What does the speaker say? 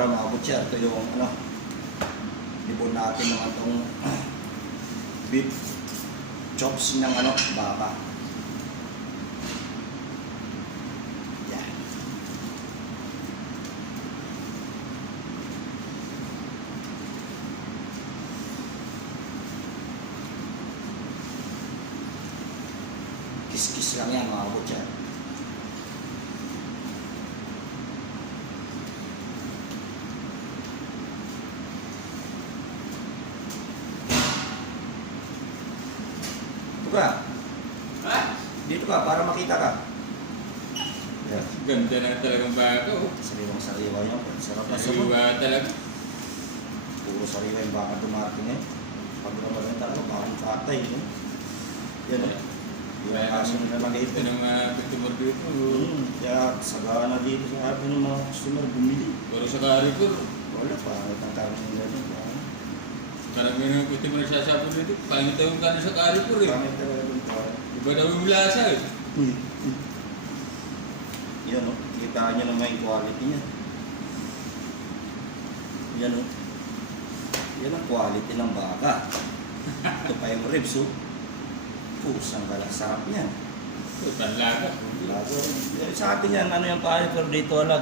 Para mga butcher, ito yung ano, libon natin ng itong beef chops ng ano, baka. Yan. Kis-kis lang yan mga butcher. Dito ka. Ha? Dito ka para makita ka. Yan. Ganda na talagang baka, oh. Sariwang-sariwa yan. Sarap na sabon. Sariwa talaga. Puro sariwa yung baka dumating eh. Pag naman talaga, bakong katay. Eh. Yan eh. Yung aso na maliit. Ito ng customer dito. Kaya sagana dito sa atin ng mga customer bumili. Pero sa Carrefour, Wala, pangit ang kami nila dito. karamihan ng customer nagsasabon dito. Pangit daw yung kanin sa Carrefour eh. Pangit talaga dun pa. Iba daw yung lasa eh. Yan o, kita nyo naman yung quality niya. Yan o. Yan ang quality ng baka. Ito pa yung ribs o. Pusang kala, sarap niyan. Panlaga. Lago. Sa atin yan, ano yung Carrefour dito, wala,